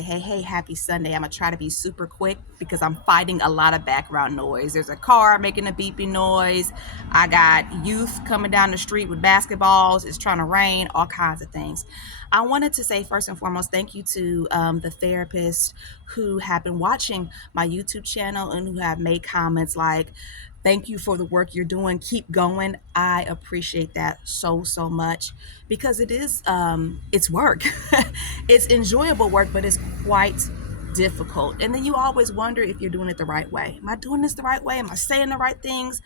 Hey, happy Sunday. I'm gonna try to be super quick because I'm fighting a lot of background noise. There's a car making a beeping noise. I got youth coming down the street with basketballs. It's trying to rain, all kinds of things. I wanted to say, first and foremost, thank you to the therapists who have been watching my YouTube channel and who have made comments like, thank you for the work you're doing. Keep going. I appreciate that so much because it's work. It's enjoyable work, but it's quite difficult. And then you always wonder if you're doing it the right way. Am I doing this the right way? Am I saying the right things?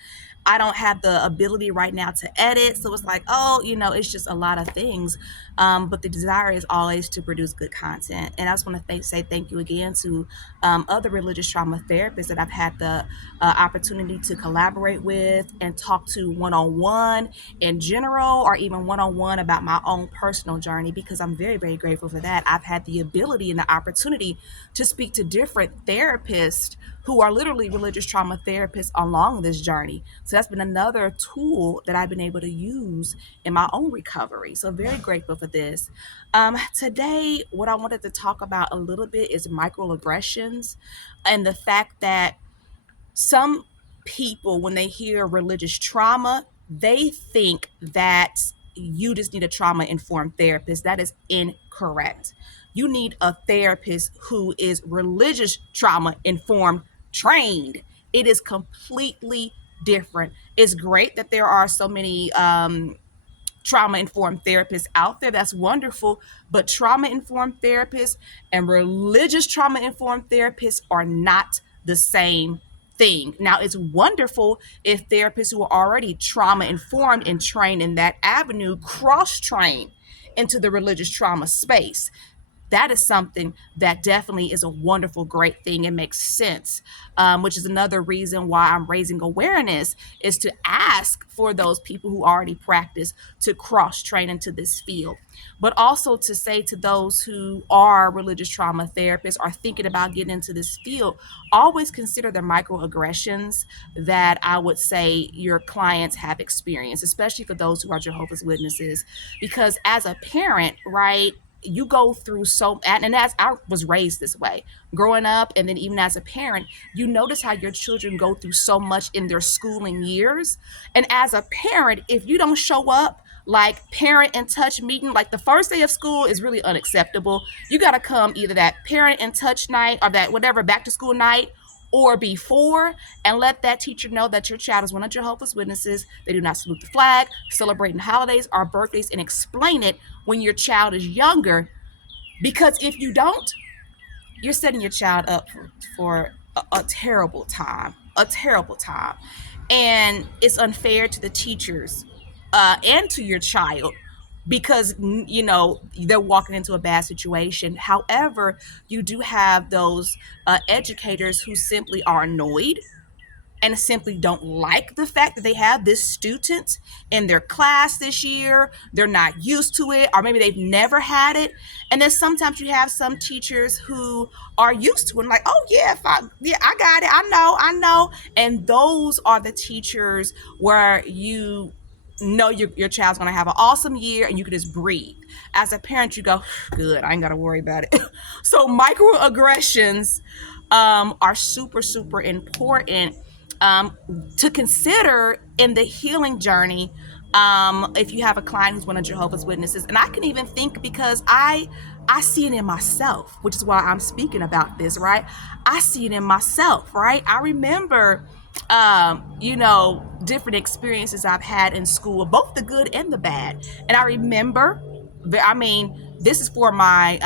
I don't have the ability right now to edit. So it's like, it's just a lot of things. But the desire is always to produce good content. And I just want to say thank you again to other religious trauma therapists that I've had the opportunity to collaborate with and talk to one-on-one in general, or even one-on-one about my own personal journey, because I'm very grateful for that. I've had the ability and the opportunity to speak to different therapists who are literally religious trauma therapists along this journey. So that's been another tool that I've been able to use in my own recovery. So very grateful for this. Today, what I wanted to talk about a little bit is microaggressions and the fact that some people, when they hear religious trauma, they think that you just need a trauma-informed therapist. That is incorrect. You need a therapist who is religious trauma-informed trained. It is completely different. It's great that there are so many trauma-informed therapists out there. That's wonderful. But trauma-informed therapists and religious trauma-informed therapists are not the same thing. Now, it's wonderful if therapists who are already trauma-informed and trained in that avenue cross-train into the religious trauma space. That is something that definitely is a wonderful, great thing and makes sense, which is another reason why I'm raising awareness, is to ask for those people who already practice to cross-train into this field. But also to say to those who are religious trauma therapists or thinking about getting into this field, always consider the microaggressions that I would say your clients have experienced, especially for those who are Jehovah's Witnesses. Because as a parent, right, you go through and as I was raised this way growing up, and then even as a parent, you notice how your children go through so much in their schooling years. And as a parent, if you don't show up, like parent in touch meeting, like the first day of school is really unacceptable. You got to come either that parent in touch night or that whatever back to school night or before, and let that teacher know that your child is one of Jehovah's Witnesses. They do not salute the flag, celebrating holidays or birthdays, and explain it when your child is younger. Because if you don't, you're setting your child up for a terrible time, And it's unfair to the teachers and to your child, because they're walking into a bad situation. However, you do have those educators who simply are annoyed and simply don't like the fact that they have this student in their class this year. They're not used to it, or maybe they've never had it. And then sometimes you have some teachers who are used to it, like, oh yeah, I got it, I know. And those are the teachers where you know your child's going to have an awesome year and you can just breathe. As a parent, you go, good, I ain't got to worry about it. So microaggressions are super important to consider in the healing journey. If you have a client who's one of Jehovah's Witnesses, and I can even think, because I see it in myself, which is why I'm speaking about this, right? I see it in myself, right? I remember different experiences I've had in school, both the good and the bad. And I remember, this is for my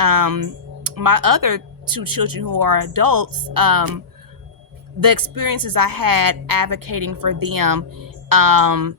my other two children who are adults, the experiences I had advocating for them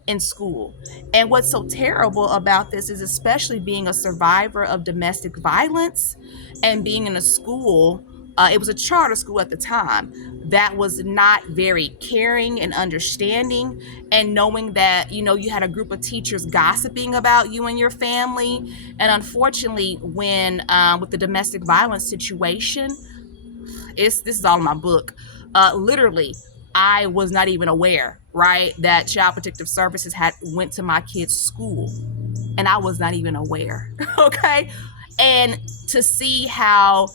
in school. And what's so terrible about this is, especially being a survivor of domestic violence and being in a school, it was a charter school at the time, that was not very caring and understanding, and knowing that, you had a group of teachers gossiping about you and your family. And unfortunately, when with the domestic violence situation, this is all in my book. Literally, I was not even aware, right, that Child Protective Services had went to my kid's school, and I was not even aware. Okay. And to see how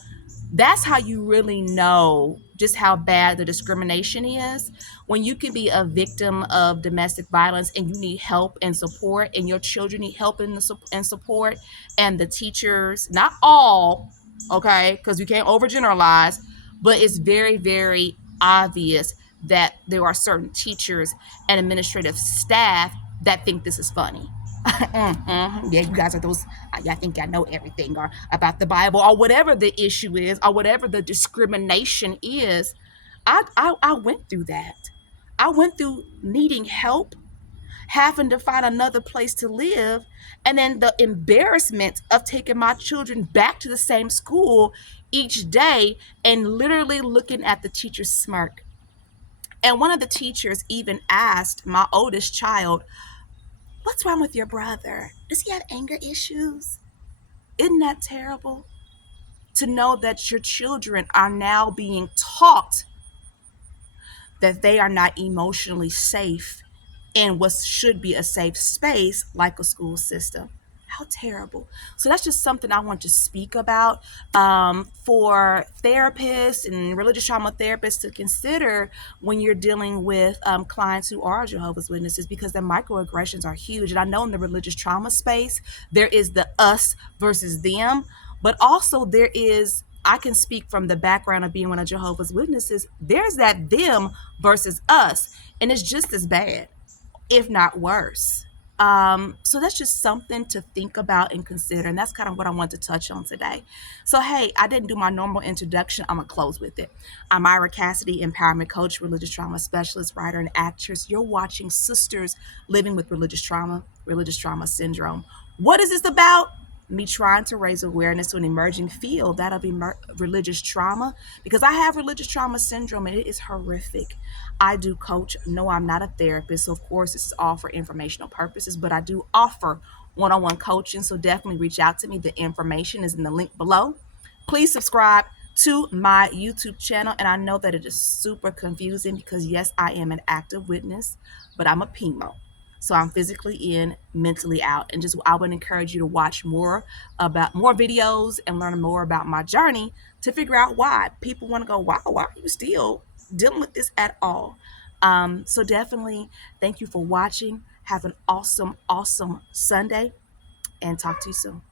That's how you really know just how bad the discrimination is, when you can be a victim of domestic violence and you need help and support, and your children need help and support, and the teachers, not all, okay, because we can't overgeneralize, but it's very, very obvious that there are certain teachers and administrative staff that think this is funny. Yeah, you guys are those. I think I know everything or about the Bible or whatever the issue is or whatever the discrimination is. I went through that. I went through needing help, having to find another place to live, and then the embarrassment of taking my children back to the same school each day and literally looking at the teacher's smirk. And one of the teachers even asked my oldest child, "What's wrong with your brother? Does he have anger issues?" Isn't that terrible? To know that your children are now being taught that they are not emotionally safe in what should be a safe space like a school system. How terrible. So that's just something I want to speak about, for therapists and religious trauma therapists to consider when you're dealing with clients who are Jehovah's Witnesses, because the microaggressions are huge. And I know in the religious trauma space, there is the us versus them, but also there is, I can speak from the background of being one of Jehovah's Witnesses, there's that them versus us, and it's just as bad, if not worse. So that's just something to think about and consider. And that's kind of what I want to touch on today. So, hey, I didn't do my normal introduction. I'm going to close with it. I'm Myra Cassidy, empowerment coach, religious trauma specialist, writer, and actress. You're watching Sisters Living with Religious Trauma Syndrome. What is this about? Me trying to raise awareness to an emerging field, that of religious trauma, because I have religious trauma syndrome and it is horrific. I do coach. No, I'm not a therapist, so of course this is all for informational purposes, but I do offer one-on-one coaching, so definitely reach out to me. The information is in the link below. Please subscribe to my YouTube channel, and I know that it is super confusing because yes, I am an active witness, but I'm a PMO. So I'm physically in, mentally out. And just I would encourage you to watch more videos and learn more about my journey to figure out why people want to go, wow, why are you still dealing with this at all? So definitely thank you for watching. Have an awesome, awesome Sunday, and talk to you soon.